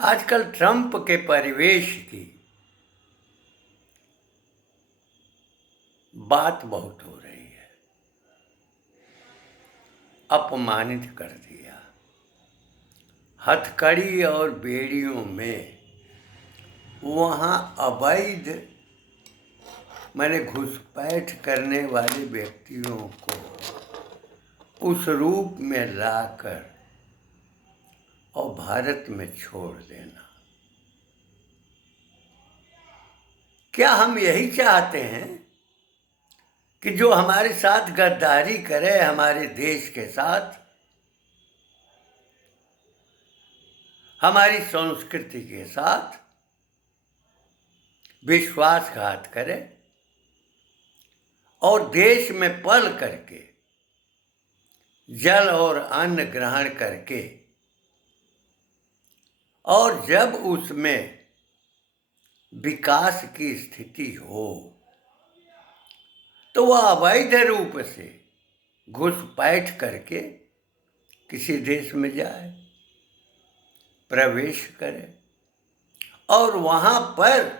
आजकल ट्रंप के परिवेश की बात बहुत हो रही है। अपमानित कर दिया। हथकड़ी और बेड़ियों में वहाँ अवैध घुसपैठ करने वाले व्यक्तियों को उस रूप में लाकर और भारत में छोड़ देना। क्या हम यही चाहते हैं कि जो हमारे साथ गद्दारी करे, हमारे देश के साथ, हमारी संस्कृति के साथ विश्वासघात करे और देश में पल करके जल और अन्न ग्रहण करके और जब उसमें विकास की स्थिति हो तो वह अवैध रूप से घुसपैठ करके किसी देश में जाए, प्रवेश करे और वहाँ पर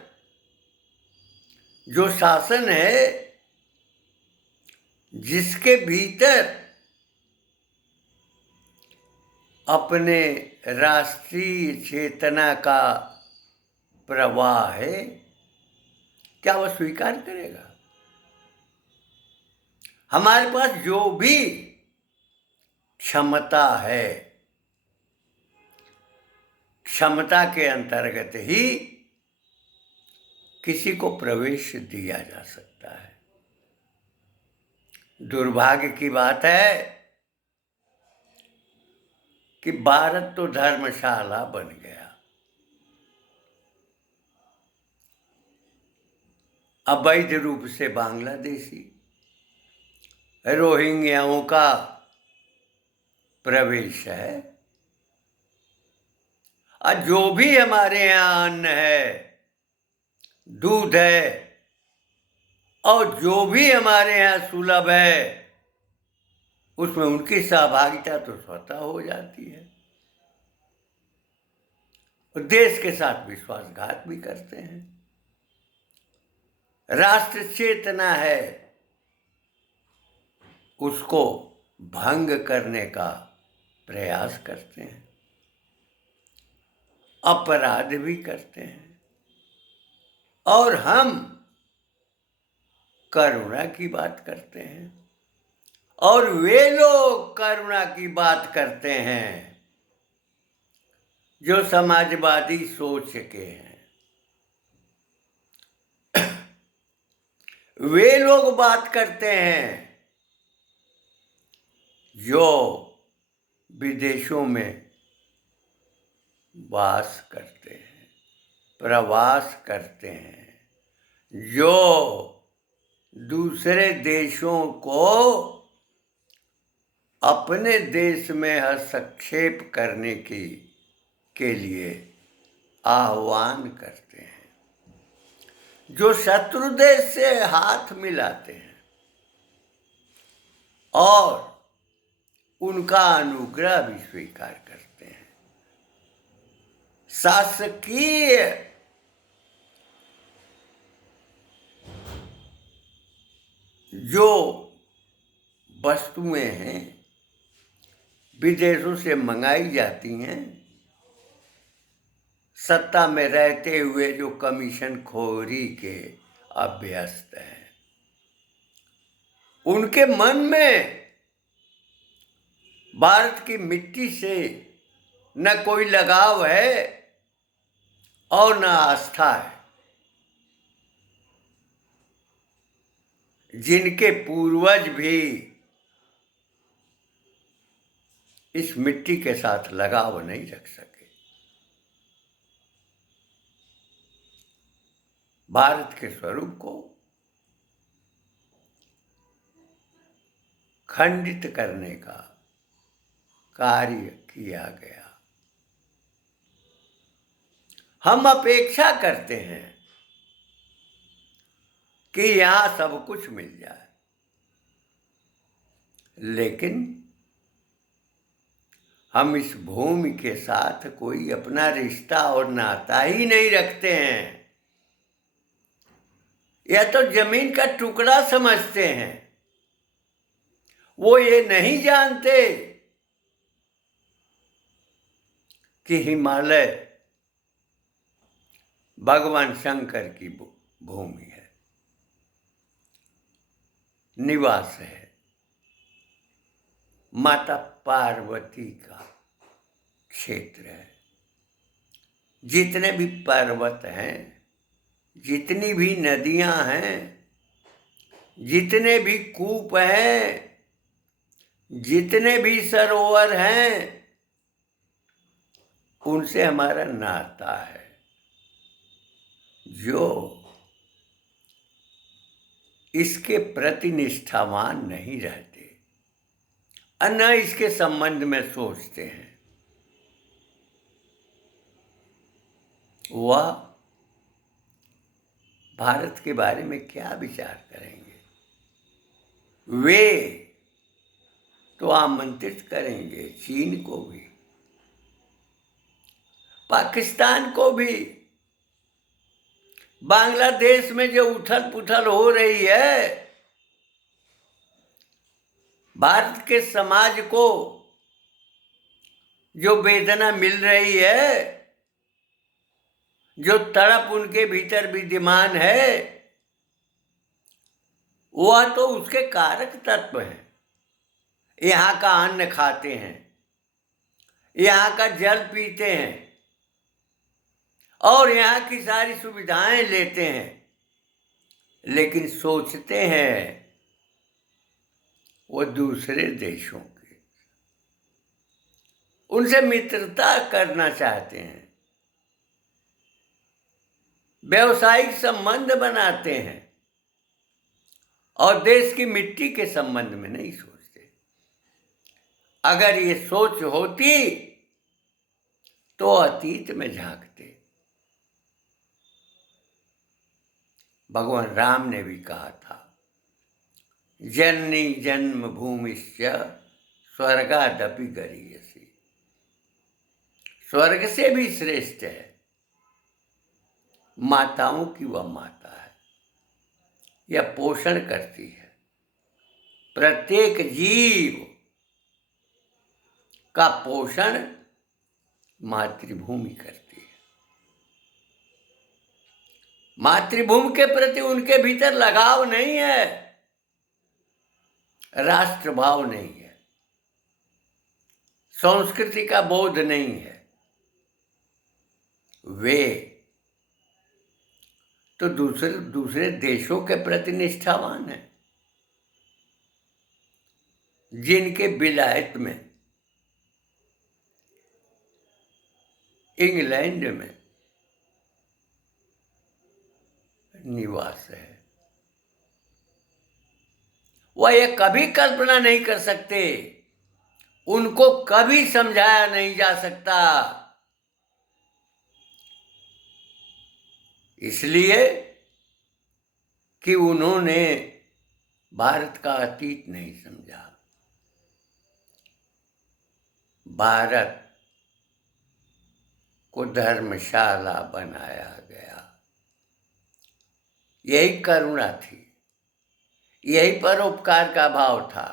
जो शासन है जिसके भीतर अपने राष्ट्रीय चेतना का प्रवाह है, क्या वह स्वीकार करेगा? हमारे पास जो भी क्षमता है, क्षमता के अंतर्गत ही किसी को प्रवेश दिया जा सकता है। दुर्भाग्य की बात है कि भारत तो धर्मशाला बन गया। अवैध रूप से बांग्लादेशी, रोहिंग्याओं का प्रवेश है और जो भी हमारे यहाँ अन्न है, दूध है और जो भी हमारे यहाँ सुलभ है उसमें उनकी सहभागिता तो स्वतः हो जाती है और देश के साथ विश्वासघात भी करते हैं। राष्ट्र चेतना है उसको भंग करने का प्रयास करते हैं, अपराध भी करते हैं और हम करुणा की बात करते हैं और वे लोग करुणा की बात करते हैं जो समाजवादी सोच के हैं। वे लोग बात करते हैं जो विदेशों में वास करते हैं, प्रवास करते हैं, जो दूसरे देशों को अपने देश में हस्तक्षेप करने के लिए आह्वान करते हैं, जो शत्रु देश से हाथ मिलाते हैं और उनका अनुग्रह भी स्वीकार करते हैं। शासकीय जो वस्तुएं हैं विदेशों से मंगाई जाती हैं, सत्ता में रहते हुए जो कमीशन खोरी के अभ्यस्त हैं, उनके मन में भारत की मिट्टी से न कोई लगाव है और न आस्था है। जिनके पूर्वज भी इस मिट्टी के साथ लगाव नहीं रख सके। भारत के स्वरूप को खंडित करने का कार्य किया गया। हम अपेक्षा करते हैं कि यहां सब कुछ मिल जाए, लेकिन हम इस भूमि के साथ कोई अपना रिश्ता और नाता ही नहीं रखते हैं, या तो जमीन का टुकड़ा समझते हैं। वो ये नहीं जानते कि हिमालय भगवान शंकर की भूमि है, निवास है, माता पार्वती का क्षेत्र है। जितने भी पर्वत हैं, जितनी भी नदियां हैं, जितने भी कूप हैं, जितने भी सरोवर हैं, उनसे हमारा नाता है, जो इसके प्रति निष्ठावान नहीं रहते और न इसके संबंध में सोचते हैं, वह भारत के बारे में क्या विचार करेंगे। वे तो आमंत्रित करेंगे चीन को भी, पाकिस्तान को भी। बांग्लादेश में जो उथल पुथल हो रही है, भारत के समाज को जो वेदना मिल रही है, जो तड़प उनके भीतर विद्यमान है, वह तो उसके कारक तत्व हैं। यहाँ का अन्न खाते हैं, यहाँ का जल पीते हैं और यहाँ की सारी सुविधाएं लेते हैं, लेकिन सोचते हैं वो दूसरे देशों के, उनसे मित्रता करना चाहते हैं, व्यवसायिक संबंध बनाते हैं और देश की मिट्टी के संबंध में नहीं सोचते। अगर ये सोच होती तो अतीत में झांकते। भगवान राम ने भी कहा था, जननी जन्म भूमिश्च स्वर्गादपि गरीयसी। स्वर्ग से भी श्रेष्ठ है, माताओं की वह माता है, यह पोषण करती है। प्रत्येक जीव का पोषण मातृभूमि करती है। मातृभूमि के प्रति उनके भीतर लगाव नहीं है, राष्ट्रभाव नहीं है, संस्कृति का बोध नहीं है। वे तो दूसरे देशों के प्रति निष्ठावान हैं, जिनके विलायत में, इंग्लैंड में निवास है। वह यह कभी कल्पना नहीं कर सकते, उनको कभी समझाया नहीं जा सकता, इसलिए कि उन्होंने भारत का अतीत नहीं समझा। भारत को धर्मशाला बनाया गया, यही करुणा थी, यही परोपकार का भाव था,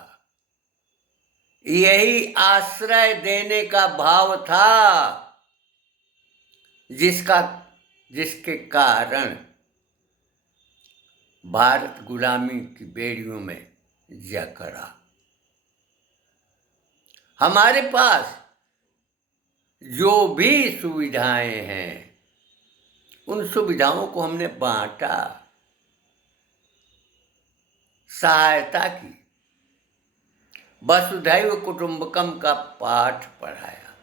यही आश्रय देने का भाव था, जिसके कारण भारत गुलामी की बेड़ियों में जकड़ा। हमारे पास जो भी सुविधाएं हैं, उन सुविधाओं को हमने बांटा, सहायता की, वसुधैव कुटुंबकम का पाठ पढ़ाया।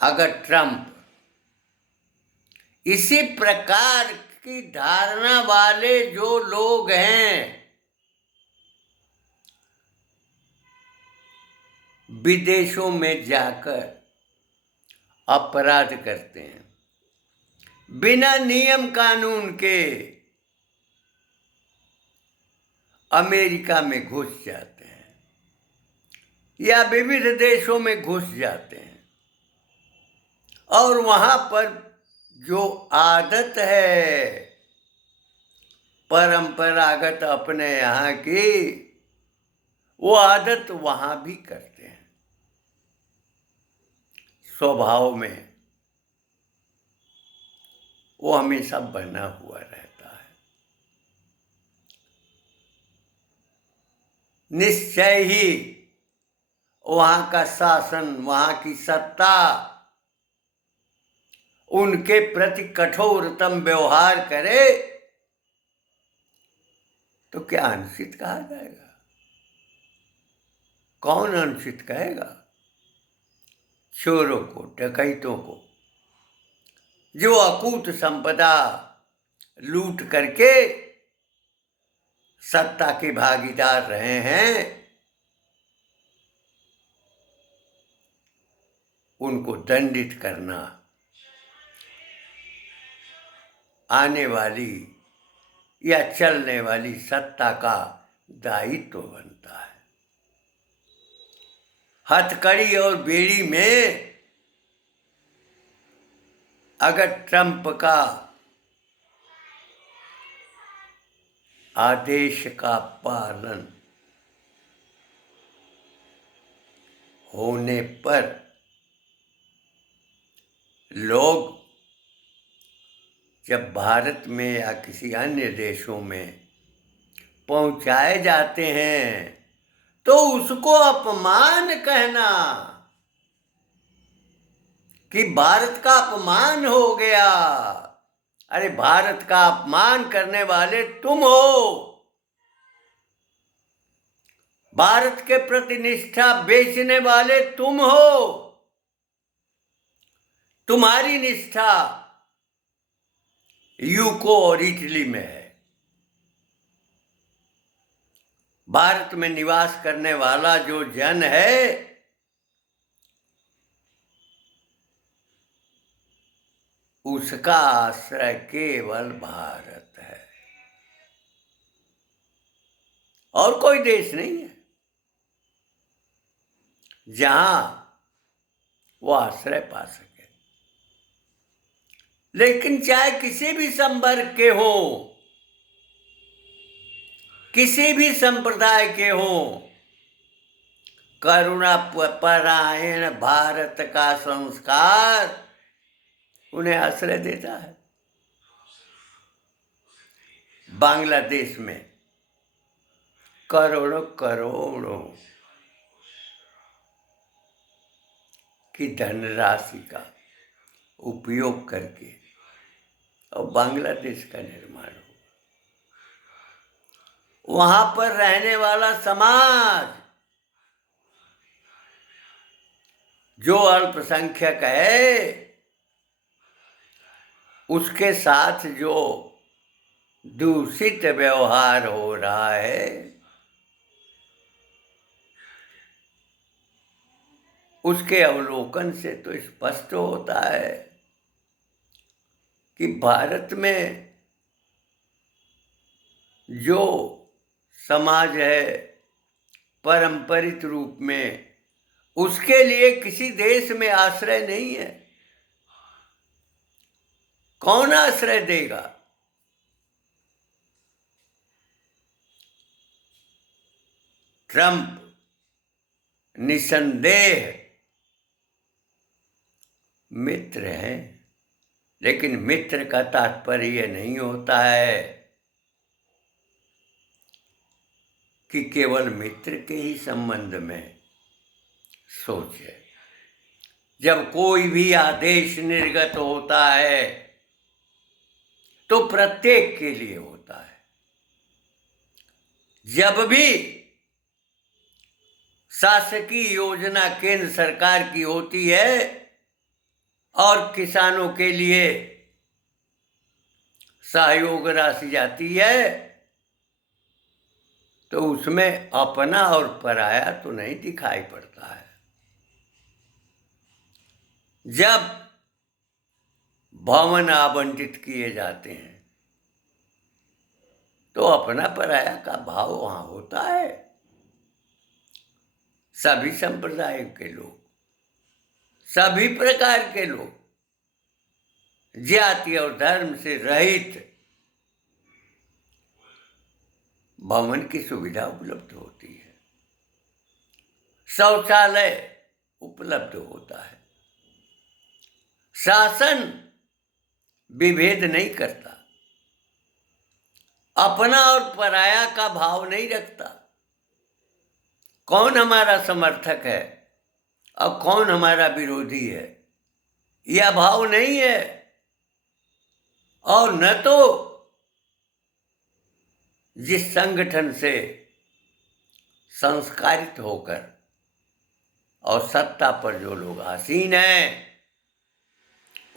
अगर ट्रंप इसी प्रकार की धारणा वाले जो लोग हैं, विदेशों में जाकर अपराध करते हैं, बिना नियम कानून के अमेरिका में घुस जाते हैं, या विविध देशों में घुस जाते हैं और वहां पर जो आदत है परंपरागत अपने यहाँ की, वो आदत वहां भी करते हैं। स्वभाव में वो हमेशा बना हुआ रहता है। निश्चय ही वहां का शासन, वहां की सत्ता उनके प्रति कठोरतम व्यवहार करे तो क्या अनुचित कहा जाएगा? कौन अनुचित कहेगा? चोरों को, डकैतों को, जो अकूत संपदा लूट करके सत्ता के भागीदार रहे हैं, उनको दंडित करना आने वाली या चलने वाली सत्ता का दायित्व बनता है। हथकड़ी और बेड़ी में अगर ट्रंप का आदेश का पालन होने पर लोग जब भारत में या किसी अन्य देशों में पहुंचाए जाते हैं तो उसको अपमान कहना कि भारत का अपमान हो गया। अरे भारत का अपमान करने वाले तुम हो। भारत के प्रति निष्ठा बेचने वाले तुम हो। तुम्हारी निष्ठा यूको और इटली में है। भारत में निवास करने वाला जो जन है उसका आश्रय केवल भारत है और कोई देश नहीं है जहां वो आश्रय पा सके। लेकिन चाहे किसी भी संवर्ग के हो, किसी भी संप्रदाय के हो, करुणा परायण भारत का संस्कार उन्हें आश्रय देता है। बांग्लादेश में करोड़ों करोड़ों की धनराशि का उपयोग करके और बांग्लादेश का निर्माण हुआ। वहां पर रहने वाला समाज जो अल्पसंख्यक है उसके साथ जो दूषित व्यवहार हो रहा है उसके अवलोकन से तो स्पष्ट होता है कि भारत में जो समाज है पारंपरिक रूप में उसके लिए किसी देश में आश्रय नहीं है। कौन आश्रय देगा? ट्रंप निसंदेह मित्र हैं, लेकिन मित्र का तात्पर्य यह नहीं होता है कि केवल मित्र के ही संबंध में सोचे। जब कोई भी आदेश निर्गत होता है तो प्रत्येक के लिए होता है। जब भी शासकीय योजना केंद्र सरकार की होती है और किसानों के लिए सहयोग राशि जाती है तो उसमें अपना और पराया तो नहीं दिखाई पड़ता है। जब भवन आवंटित किए जाते हैं तो अपना पराया का भाव वहां होता है। सभी संप्रदाय के लोग, सभी प्रकार के लोग, जाति और धर्म से रहित भवन की सुविधा उपलब्ध होती है, शौचालय उपलब्ध होता है, शासन विभेद नहीं करता, अपना और पराया का भाव नहीं रखता, कौन हमारा समर्थक है और कौन हमारा विरोधी है, यह भाव नहीं है। और न तो जिस संगठन से संस्कारित होकर और सत्ता पर जो लोग आसीन हैं,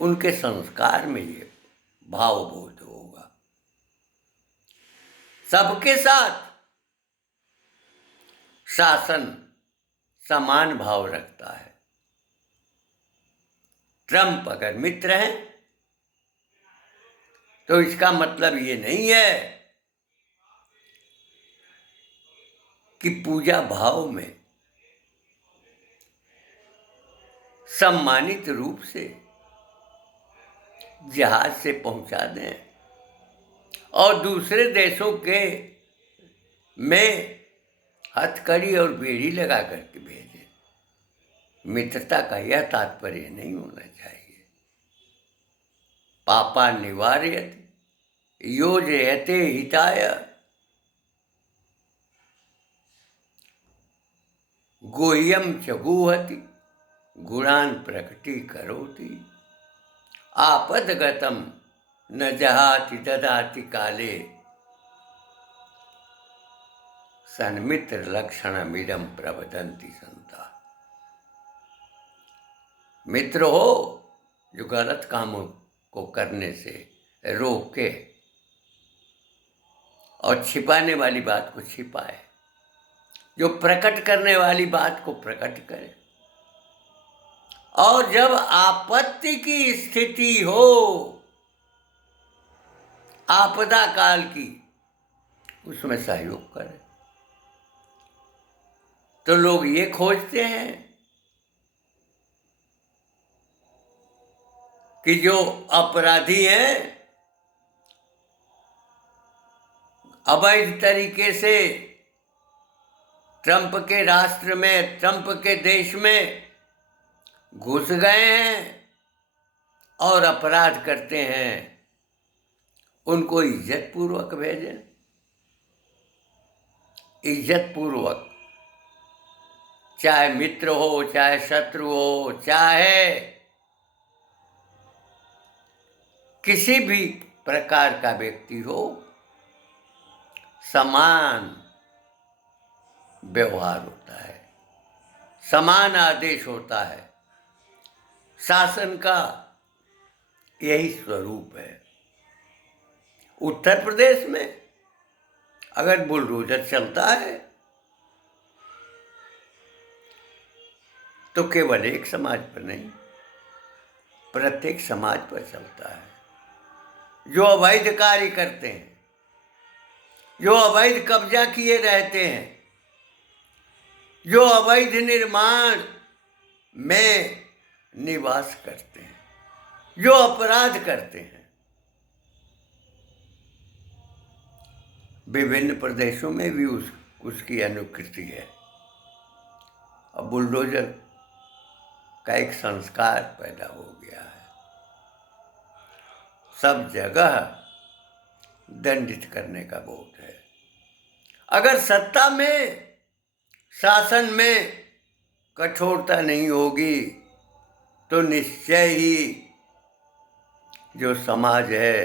उनके संस्कार में ये भावबोध होगा। सबके साथ शासन समान भाव रखता है। ट्रंप अगर मित्र हैं तो इसका मतलब ये नहीं है कि पूजा भाव में सम्मानित रूप से जहाज से पहुंचा दें और दूसरे देशों के में हथकड़ी और बेड़ी लगा करके भेजें। मित्रता का यह तात्पर्य नहीं होना चाहिए। पापा निवार्यते योजयते हिताय गुह्यम च गुहति गुणान् प्रकटीकरोति आपदगतम न जहाति ददाति काले सन्मित्र लक्षणमिदं प्रवदन्ति संता। मित्र हो जो गलत कामों को करने से रोके और छिपाने वाली बात को छिपाए, जो प्रकट करने वाली बात को प्रकट करे, और जब आपत्ति की स्थिति हो, आपदा काल की, उसमें सहयोग करे। तो लोग ये खोजते हैं कि जो अपराधी हैं, अवैध तरीके से ट्रंप के राष्ट्र में, ट्रंप के देश में घुस गए हैं और अपराध करते हैं, उनको इज्जत पूर्वक भेजें। इज्जत पूर्वक, चाहे मित्र हो, चाहे शत्रु हो, चाहे किसी भी प्रकार का व्यक्ति हो, समान व्यवहार होता है, समान आदेश होता है। शासन का यही स्वरूप है। उत्तर प्रदेश में अगर बुलडोजर चलता है तो केवल एक समाज पर नहीं, प्रत्येक समाज पर चलता है। जो अवैध कार्य करते हैं, जो अवैध कब्जा किए रहते हैं, जो अवैध निर्माण में निवास करते हैं, जो अपराध करते हैं, विभिन्न प्रदेशों में भी उसकी अनुकृति है। अब बुलडोजर का एक संस्कार पैदा हो गया है, सब जगह दंडित करने का बोध है। अगर सत्ता में, शासन में कठोरता नहीं होगी तो निश्चय ही जो समाज है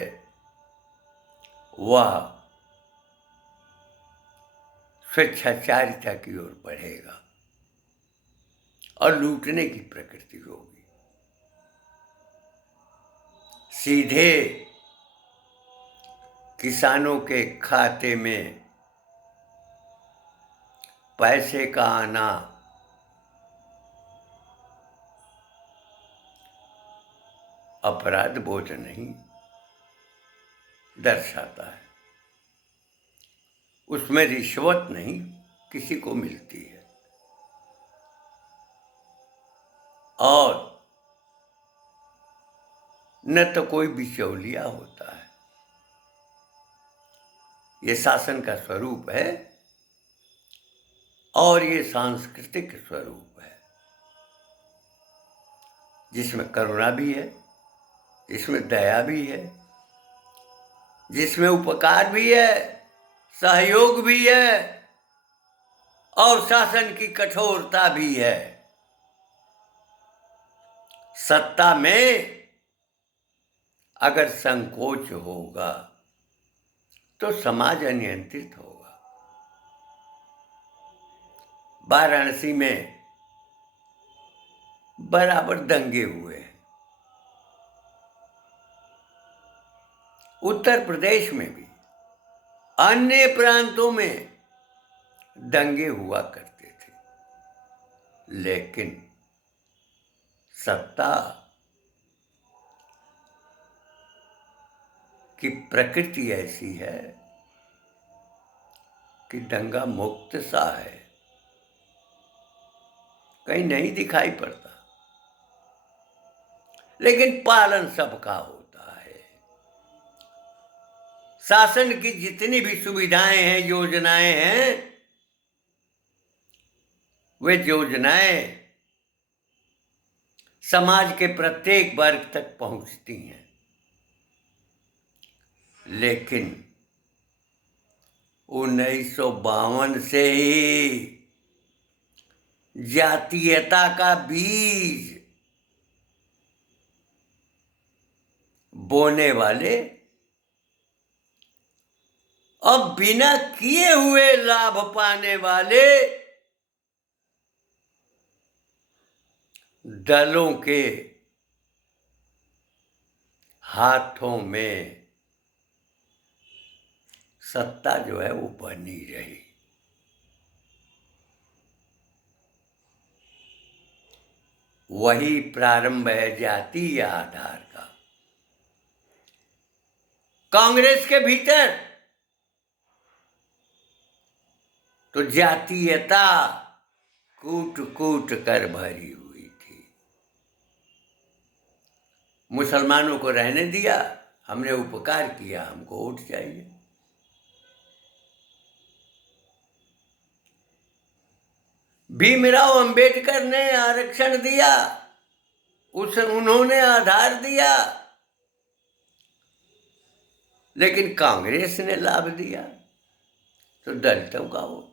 वह स्वेच्छाचारिता की ओर बढ़ेगा और लूटने की प्रकृति होगी। सीधे किसानों के खाते में पैसे का आना अपराध बोध नहीं दर्शाता है, उसमें रिश्वत नहीं किसी को मिलती है। और न तो कोई बिचौलिया होता है। ये शासन का स्वरूप है और ये सांस्कृतिक स्वरूप है, जिसमें करुणा भी है, जिसमें दया भी है, जिसमें उपकार भी है, सहयोग भी है और शासन की कठोरता भी है। सत्ता में अगर संकोच होगा तो समाज अनियंत्रित होगा। वाराणसी में बराबर दंगे हुए हैं, उत्तर प्रदेश में भी, अन्य प्रांतों में दंगे हुआ करते थे, लेकिन सत्ता की प्रकृति ऐसी है कि दंगा मुक्त सा है, कहीं नहीं दिखाई पड़ता, लेकिन पालन सबका होता है। शासन की जितनी भी सुविधाएं हैं, योजनाएं हैं, वे योजनाएं समाज के प्रत्येक वर्ग तक पहुंचती हैं, लेकिन 1952 से ही जातीयता का बीज बोने वाले अब बिना किए हुए लाभ पाने वाले दलों के हाथों में सत्ता जो है वो बनी रही। वही प्रारंभ है जातीय आधार का। कांग्रेस के भीतर तो जातीयता कूट कूट कर भरी हुई थी। मुसलमानों को रहने दिया, हमने उपकार किया, हमको वोट चाहिए। भीमराव अंबेडकर ने आरक्षण दिया, उन्होंने आधार दिया, लेकिन कांग्रेस ने लाभ दिया तो दलितों का वोट।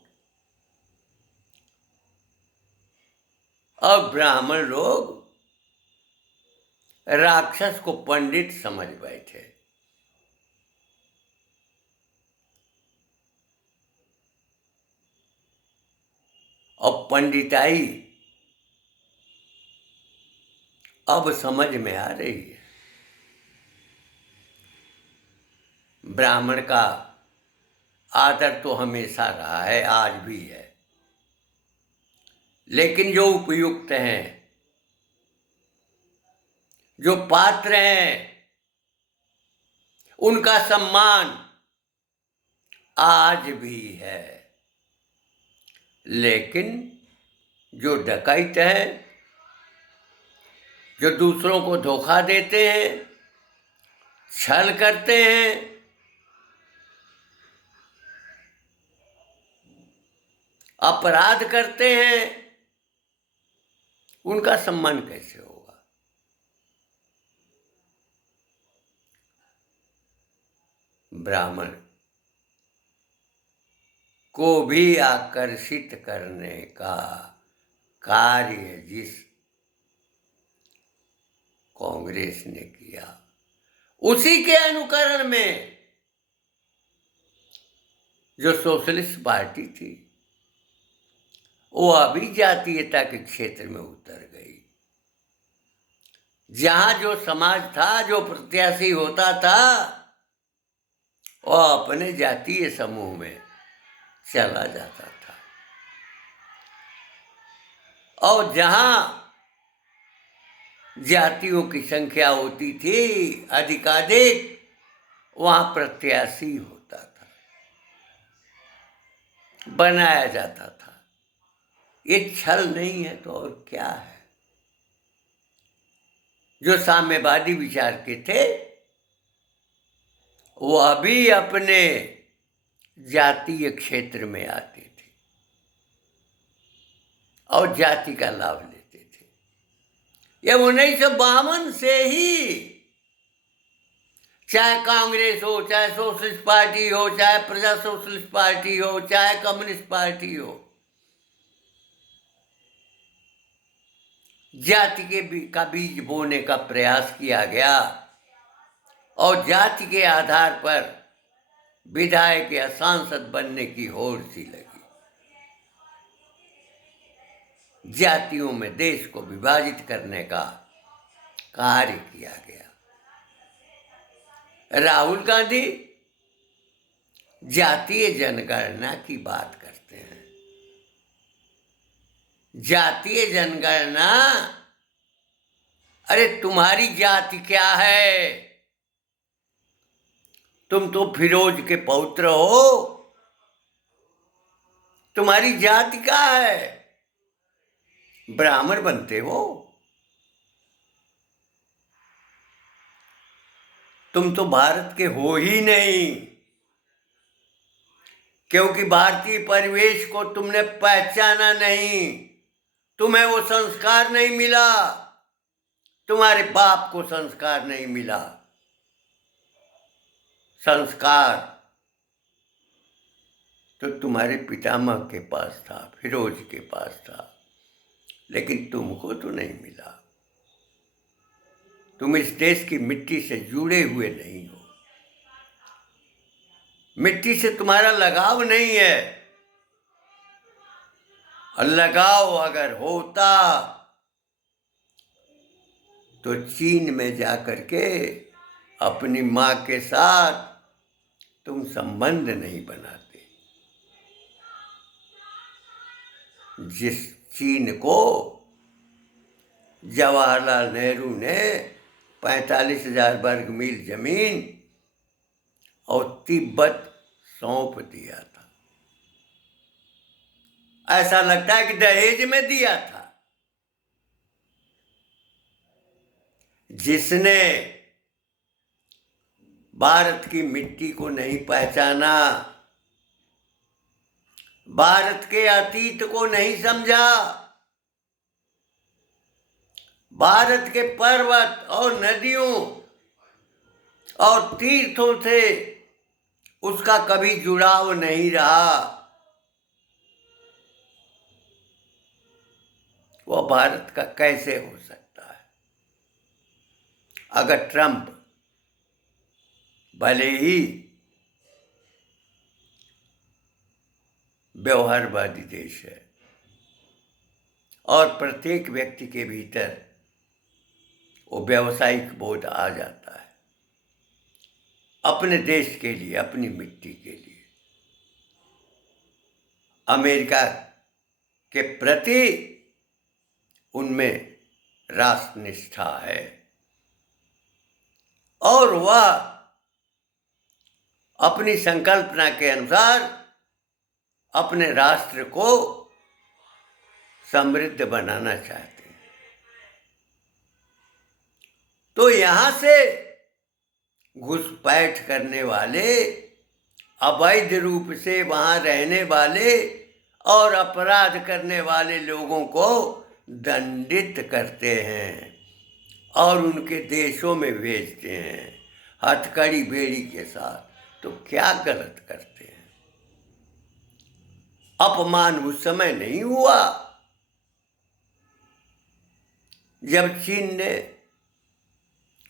और ब्राह्मण लोग राक्षस को पंडित समझ बैठे। और पंडिताई अब समझ में आ रही है। ब्राह्मण का आदर तो हमेशा रहा है, आज भी है, लेकिन जो उपयुक्त हैं, जो पात्र हैं, उनका सम्मान आज भी है। लेकिन जो डकैत हैं, जो दूसरों को धोखा देते हैं, छल करते हैं, अपराध करते हैं, उनका सम्मान कैसे होगा? ब्राह्मण को भी आकर्षित करने का कार्य जिस कांग्रेस ने किया, उसी के अनुकरण में जो सोशलिस्ट पार्टी थी, वो अभी जातीयता के क्षेत्र में उतर गई। जहां जो समाज था, जो प्रत्याशी होता था, वो अपने जातीय समूह में चला जाता था, और जहां जातियों की संख्या होती थी अधिकाधिक, वहां प्रत्याशी होता था, बनाया जाता था। ये छल नहीं है तो और क्या है? जो साम्यवादी विचार के थे, वो अभी अपने जातीय क्षेत्र में आते थे और जाति का लाभ लेते थे। ये 1952 से ही, चाहे कांग्रेस हो, चाहे सोशलिस्ट पार्टी हो, चाहे प्रजा सोशलिस्ट पार्टी हो, चाहे कम्युनिस्ट पार्टी हो, जाति का बीज बोने का प्रयास किया गया और जाति के आधार पर विधायक या सांसद बनने की होड़ सी लगी। जातियों में देश को विभाजित करने का कार्य किया गया। राहुल गांधी जातीय जनगणना की बात करते हैं। जातीय जनगणना, अरे तुम्हारी जाति क्या है? तुम तो फिरोज के पौत्र हो, तुम्हारी जाति क्या है? ब्राह्मण बनते हो? तुम तो भारत के हो ही नहीं, क्योंकि भारतीय परिवेश को तुमने पहचाना नहीं, तुम्हें वो संस्कार नहीं मिला, तुम्हारे बाप को संस्कार नहीं मिला। संस्कार तो तुम्हारे पितामह के पास था, फिरोज के पास था, लेकिन तुमको तो नहीं मिला। तुम इस देश की मिट्टी से जुड़े हुए नहीं हो, मिट्टी से तुम्हारा लगाव नहीं है। और लगाव अगर होता तो चीन में जाकर के अपनी माँ के साथ तुम संबंध नहीं बनाते। जिस चीन को जवाहरलाल नेहरू ने 45,000 वर्ग मील जमीन और तिब्बत सौंप दिया था, ऐसा लगता है कि दहेज में दिया था। जिसने भारत की मिट्टी को नहीं पहचाना, भारत के अतीत को नहीं समझा, भारत के पर्वत और नदियों और तीर्थों से उसका कभी जुड़ाव नहीं रहा, वह भारत का कैसे हो सकता है? अगर ट्रंप भले ही व्यवहारवादी देश है और प्रत्येक व्यक्ति के भीतर वो व्यावसायिक बोध आ जाता है अपने देश के लिए, अपनी मिट्टी के लिए, अमेरिका के प्रति उनमें राष्ट्रनिष्ठा है और वह अपनी संकल्पना के अनुसार अपने राष्ट्र को समृद्ध बनाना चाहते हैं। तो यहां से घुसपैठ करने वाले, अवैध रूप से वहां रहने वाले और अपराध करने वाले लोगों को दंडित करते हैं और उनके देशों में भेजते हैं हथकड़ी बेड़ी के साथ। तो क्या गलत करते हैं? अपमान उस समय नहीं हुआ जब चीन ने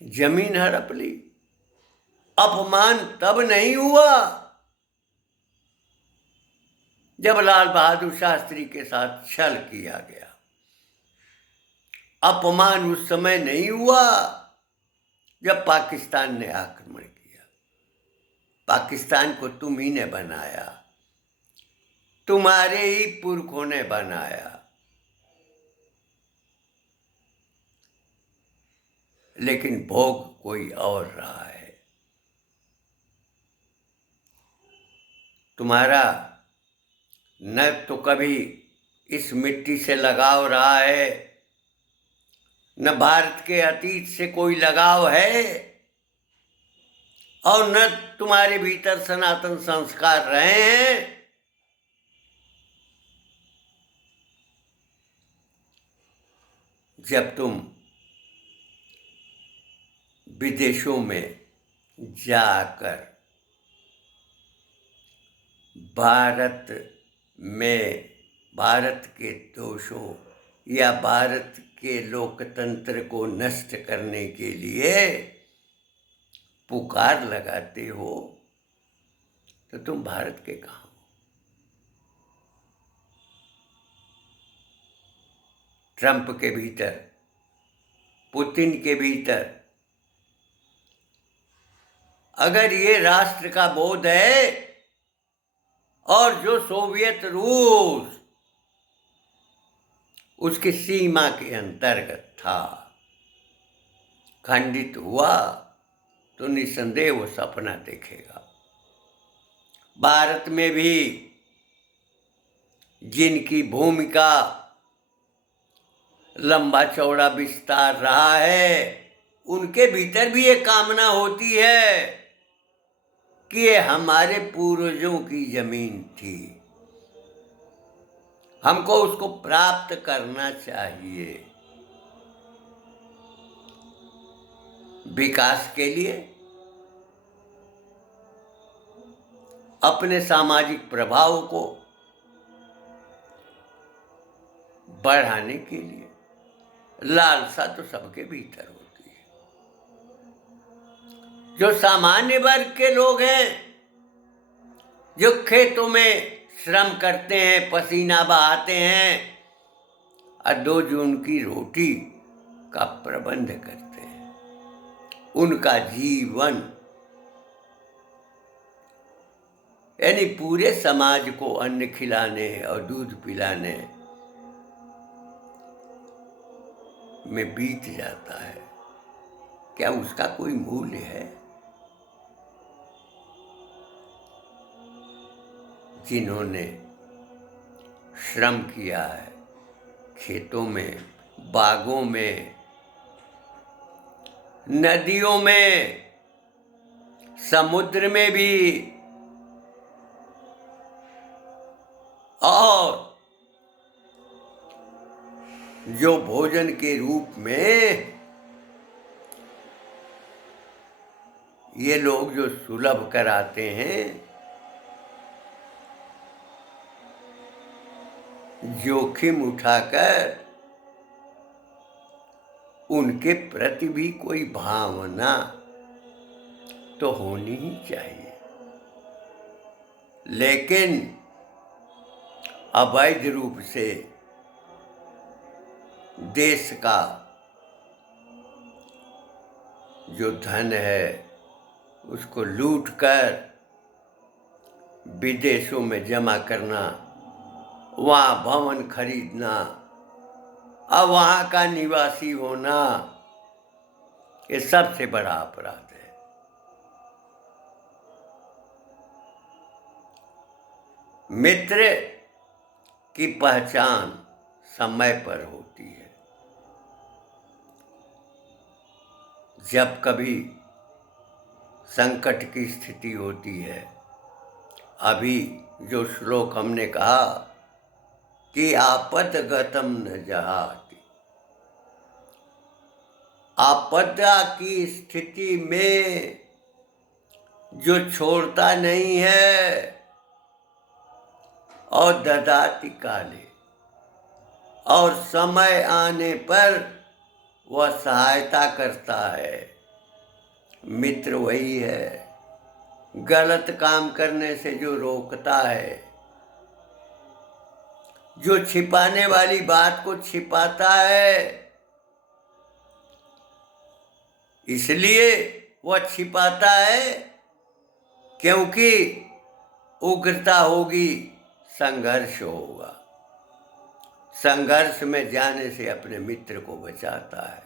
जमीन हड़प ली, अपमान तब नहीं हुआ जब लाल बहादुर शास्त्री के साथ छल किया गया, अपमान उस समय नहीं हुआ जब पाकिस्तान ने आक्रमण किया। पाकिस्तान को तुम ही ने बनाया, तुम्हारे ही पुरखों ने बनाया, लेकिन भोग कोई और रहा है। तुम्हारा न तो कभी इस मिट्टी से लगाव रहा है, न भारत के अतीत से कोई लगाव है और न तुम्हारे भीतर सनातन संस्कार रहे हैं। जब तुम विदेशों में जाकर भारत में भारत के दोषों या भारत के लोकतंत्र को नष्ट करने के लिए पुकार लगाते हो तो तुम भारत के कहाँ हो? ट्रंप के भीतर, पुतिन के भीतर अगर ये राष्ट्र का बोध है और जो सोवियत रूस उसकी सीमा के अंतर्गत था, खंडित हुआ तो निसंदेह वो सपना देखेगा। भारत में भी जिनकी भूमिका लंबा चौड़ा विस्तार रहा है, उनके भीतर भी ये कामना होती है कि ये हमारे पूर्वजों की जमीन थी, हमको उसको प्राप्त करना चाहिए। विकास के लिए, अपने सामाजिक प्रभाव को बढ़ाने के लिए लालसा तो सबके भीतर होती है। जो सामान्य वर्ग के लोग हैं, जो खेतों में श्रम करते हैं, पसीना बहाते हैं और 2 जून की रोटी का प्रबंध करते हैं, उनका जीवन यानी पूरे समाज को अन्न खिलाने और दूध पिलाने में बीत जाता है। क्या उसका कोई मूल्य है? जिन्होंने श्रम किया है खेतों में, बागों में, नदियों में, समुद्र में भी, और जो भोजन के रूप में ये लोग जो सुलभ कराते हैं, जोखिम उठाकर उनके प्रति भी कोई भावना तो होनी ही चाहिए। लेकिन अवैध रूप से देश का जो धन है उसको लूटकर विदेशों में जमा करना, वहाँ भवन खरीदना और वहाँ का निवासी होना, ये सबसे बड़ा अपराध है। मित्र की पहचान समय पर होती है। जब कभी संकट की स्थिति होती है, अभी जो श्लोक हमने कहा कि आपदगतम न जहाति, आपदा की स्थिति में जो छोड़ता नहीं है और ददाति काले, और समय आने पर वह सहायता करता है, मित्र वही है। गलत काम करने से जो रोकता है, जो छिपाने वाली बात को छिपाता है, इसलिए वह छिपाता है क्योंकि उग्रता होगी, संघर्ष होगा। संघर्ष में जाने से अपने मित्र को बचाता है।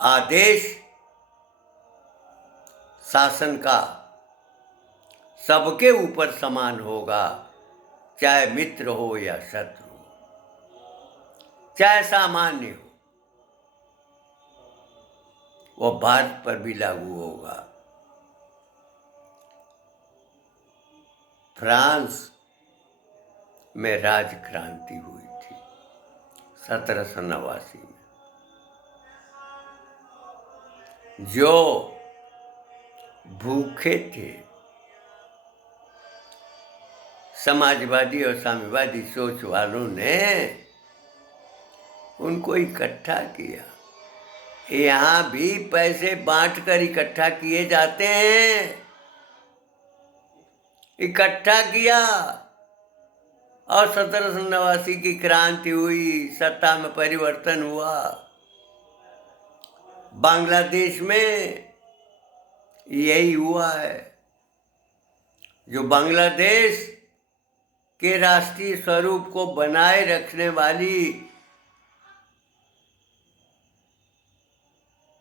आदेश शासन का सबके ऊपर समान होगा, चाहे मित्र हो या शत्रु, चाहे सामान्य हो, वो भारत पर भी लागू होगा। फ्रांस में राज क्रांति हुई थी 1789 में। जो भूखे थे, समाजवादी और साम्यवादी सोच वालों ने उनको इकट्ठा किया। यहाँ भी पैसे बांटकर इकट्ठा किए जाते हैं। इकट्ठा किया और 1789 की क्रांति हुई, सत्ता में परिवर्तन हुआ। बांग्लादेश में यही हुआ है। जो बांग्लादेश के राष्ट्रीय स्वरूप को बनाए रखने वाली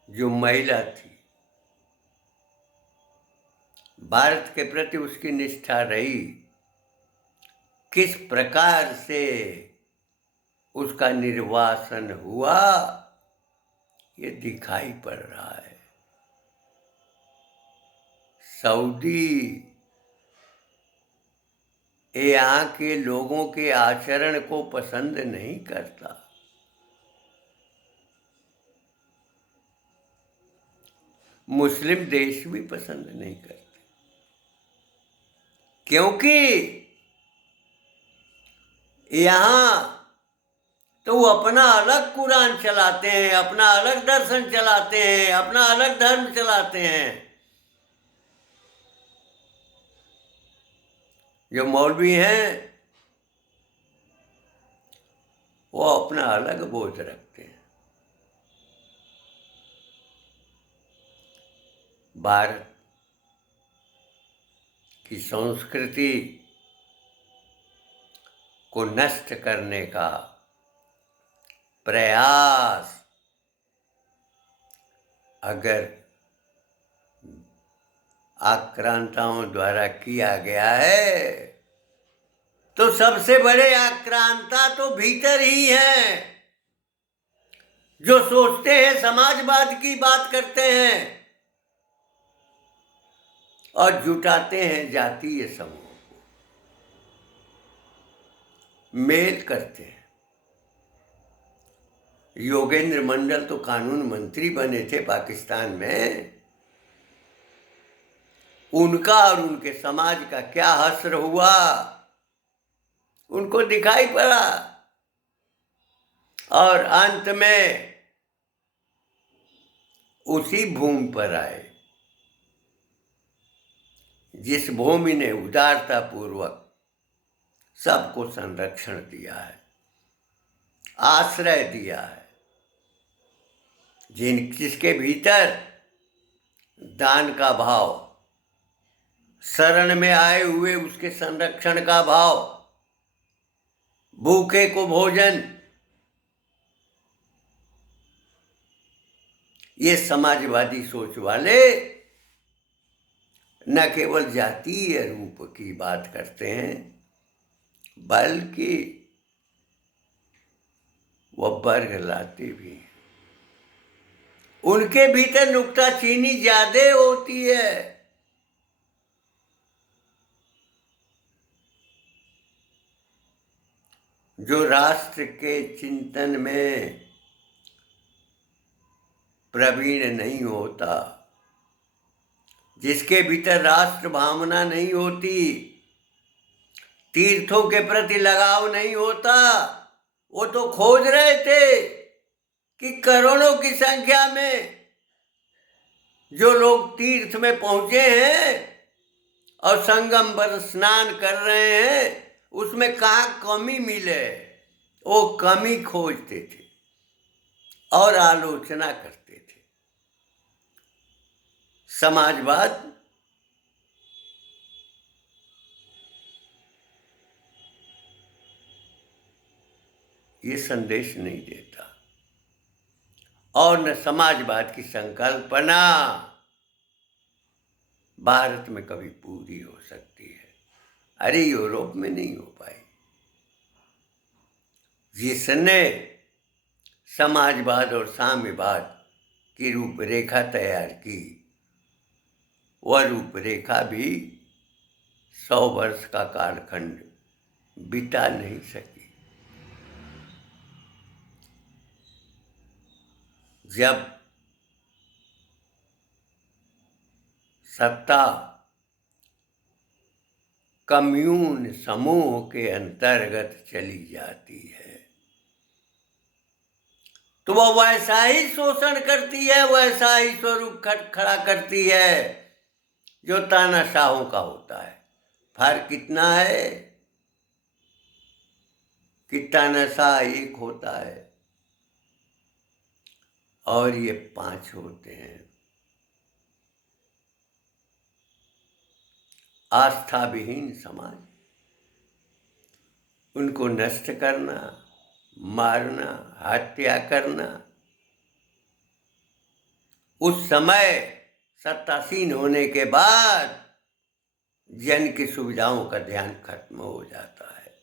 जो महिला थी, भारत के प्रति उसकी निष्ठा रही, किस प्रकार से उसका निर्वासन हुआ ये दिखाई पड़ रहा है। सऊदी यहाँ के लोगों के आचरण को पसंद नहीं करता। मुस्लिम देश भी पसंद नहीं करते, क्योंकि यहाँ तो वो अपना अलग कुरान चलाते हैं, अपना अलग दर्शन चलाते हैं, अपना अलग धर्म चलाते हैं। जो मौलवी हैं वो अपना अलग बोझ रखते हैं। भारत की संस्कृति को नष्ट करने का प्रयास अगर आक्रांताओं द्वारा किया गया है तो सबसे बड़े आक्रांता तो भीतर ही हैं, जो सोचते हैं, समाजवाद की बात करते हैं और जुटाते हैं जातीय समूह को, मेल करते हैं। योगेंद्र मंडल तो कानून मंत्री बने थे पाकिस्तान में, उनका और उनके समाज का क्या हश्र हुआ उनको दिखाई पड़ा। और अंत में उसी भूमि पर आए जिस भूमि ने उदारता पूर्वक सबको संरक्षण दिया है, आश्रय दिया है, जिसके भीतर दान का भाव, शरण में आए हुए उसके संरक्षण का भाव, भूखे को भोजन, ये समाजवादी सोच वाले न केवल जातीय रूप की बात करते हैं, बल्कि वह वर्ग लाते भी हैं। उनके भीतर नुक्ताचीनी ज्यादा होती है। जो राष्ट्र के चिंतन में प्रवीण नहीं होता, जिसके भीतर राष्ट्र भावना नहीं होती, तीर्थों के प्रति लगाव नहीं होता, वो तो खोज रहे थे कि करोड़ों की संख्या में जो लोग तीर्थ में पहुंचे हैं और संगम पर स्नान कर रहे हैं, उसमें कहाँ कमी मिले, वो कमी खोजते थे और आलोचना करते थे। समाजवाद ये संदेश नहीं देता और न समाजवाद की संकल्पना भारत में कभी पूरी हो सकती है। अरे यूरोप में नहीं हो पाई। जिसने समाजवाद और साम्यवाद की रूपरेखा तैयार की। वह रूपरेखा भी 100 वर्ष का कालखंड बिता नहीं सकी। जब सत्ता कम्यून समूह के अंतर्गत चली जाती है तो वह वैसा ही शोषण करती है, वैसा ही स्वरूप खड़ा करती है जो तानाशाहों का होता है। फर्क कितना है कि तानाशाह एक होता है और ये 5 होते हैं। आस्था विहीन समाज, उनको नष्ट करना, मारना, हत्या करना, उस समय सत्तासीन होने के बाद जन की सुविधाओं का ध्यान खत्म हो जाता है।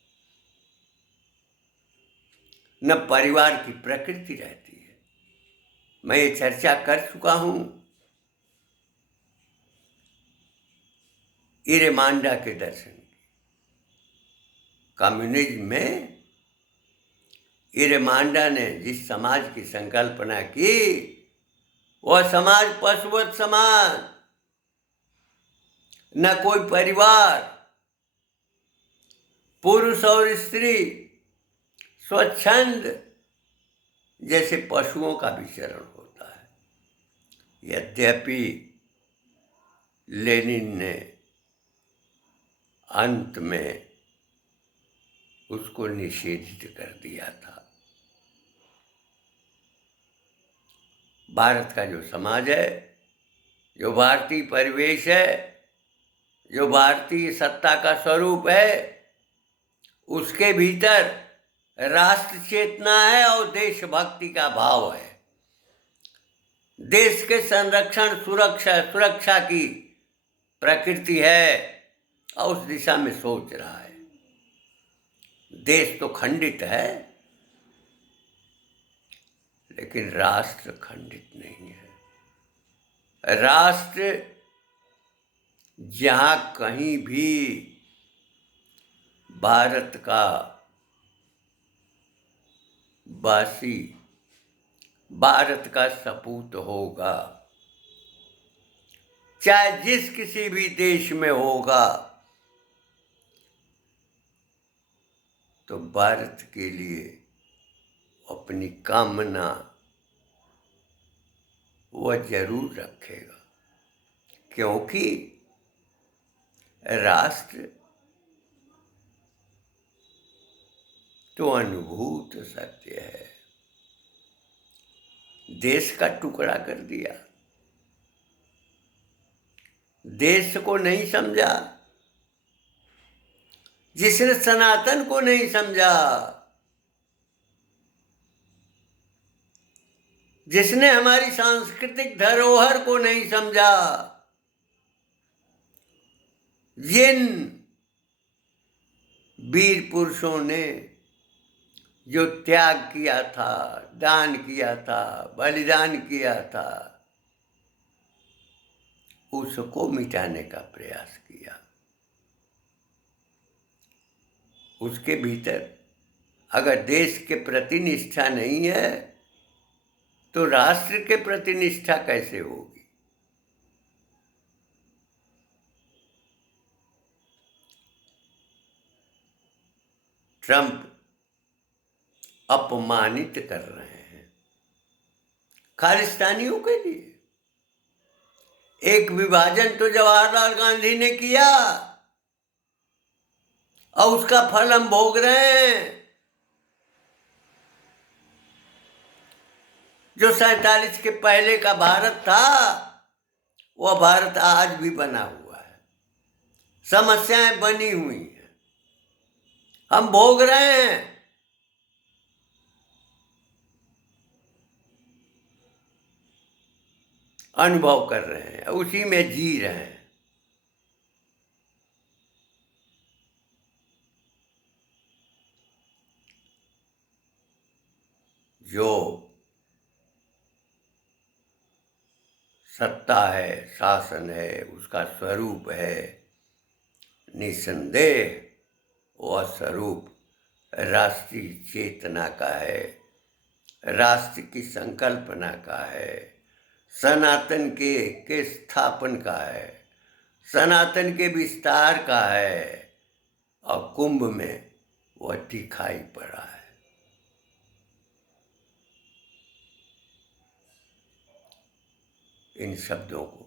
न परिवार की प्रकृति रहती है। मैं ये चर्चा कर चुका हूं इरेमांडा के दर्शन की। कम्युनिज्म में इरेमांडा ने जिस समाज की संकल्पना की वह समाज पशुवत समाज, न कोई परिवार, पुरुष और स्त्री स्वच्छंद जैसे पशुओं का विचरण होता है। यद्यपि लेनिन ने अंत में उसको निषेधित कर दिया था। भारत का जो समाज है, जो भारतीय परिवेश है, जो भारतीय सत्ता का स्वरूप है, उसके भीतर राष्ट्र चेतना है और देशभक्ति का भाव है। देश के संरक्षण सुरक्षा की प्रकृति है और उस दिशा में सोच रहा है। देश तो खंडित है लेकिन राष्ट्र खंडित नहीं है। राष्ट्र जहां कहीं भी भारत का वासी, भारत का सपूत होगा, चाहे जिस किसी भी देश में होगा, तो भारत के लिए अपनी कामना वह जरूर रखेगा, क्योंकि राष्ट्र तो अनुभूत सत्य है। देश का टुकड़ा कर दिया, देश को नहीं समझा, जिसने सनातन को नहीं समझा, जिसने हमारी सांस्कृतिक धरोहर को नहीं समझा, जिन वीर पुरुषों ने जो त्याग किया था, दान किया था, बलिदान किया था, उसको मिटाने का प्रयास किया। उसके भीतर अगर देश के प्रति निष्ठा नहीं है तो राष्ट्र के प्रति निष्ठा कैसे होगी? ट्रंप अपमानित कर रहे हैं खालिस्तानियों के लिए। एक विभाजन तो जवाहरलाल गांधी ने किया और उसका फल हम भोग रहे हैं। जो 47 के पहले का भारत था वह भारत आज भी बना हुआ है, समस्याएं बनी हुई हैं, हम भोग रहे हैं। अनुभव कर रहे हैं, उसी में जी रहे हैं। जो सत्ता है, शासन है, उसका स्वरूप है। निसंदेह वह स्वरूप राष्ट्रीय चेतना का है, राष्ट्र की संकल्पना का है, सनातन के स्थापन का है, सनातन के विस्तार का है, और कुंभ में वह दिखाई पड़ा है। इन शब्दों को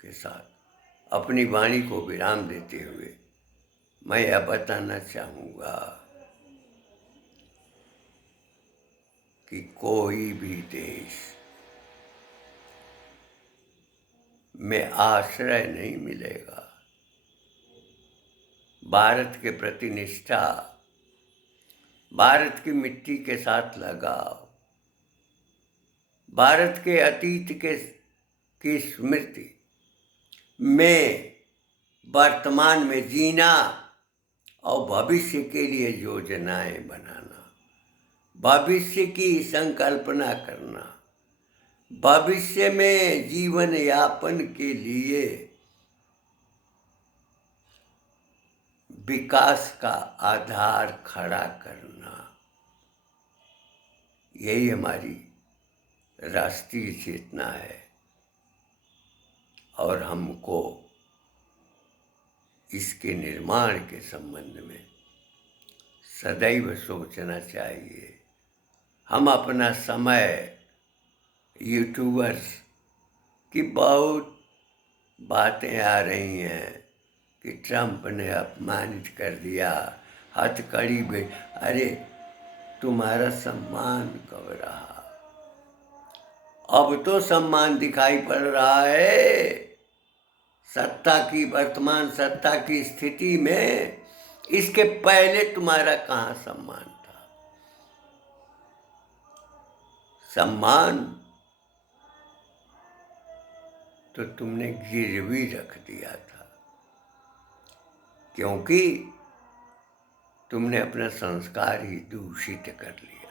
के साथ अपनी वाणी को विराम देते हुए मैं यह बताना चाहूँगा कि कोई भी देश में आश्रय नहीं मिलेगा। भारत के प्रति निष्ठा, भारत की मिट्टी के साथ लगाव, भारत के अतीत की स्मृति में वर्तमान में जीना और भविष्य के लिए योजनाएं बनाना, भविष्य की संकल्पना करना, भविष्य में जीवन यापन के लिए विकास का आधार खड़ा करना, यही हमारी राष्ट्रीय चेतना है। और हमको इसके निर्माण के संबंध में सदैव सोचना चाहिए। हम अपना समय यूट्यूबर्स की बहुत बातें आ रही हैं कि ट्रंप ने अपमानित कर दिया, हथकड़ी पे, अरे तुम्हारा सम्मान कब रहा? अब तो सम्मान दिखाई पड़ रहा है। सत्ता की, वर्तमान सत्ता की स्थिति में इसके पहले तुम्हारा कहाँ सम्मान था? सम्मान तो तुमने गिरवी रख दिया था, क्योंकि तुमने अपना संस्कार ही दूषित कर लिया।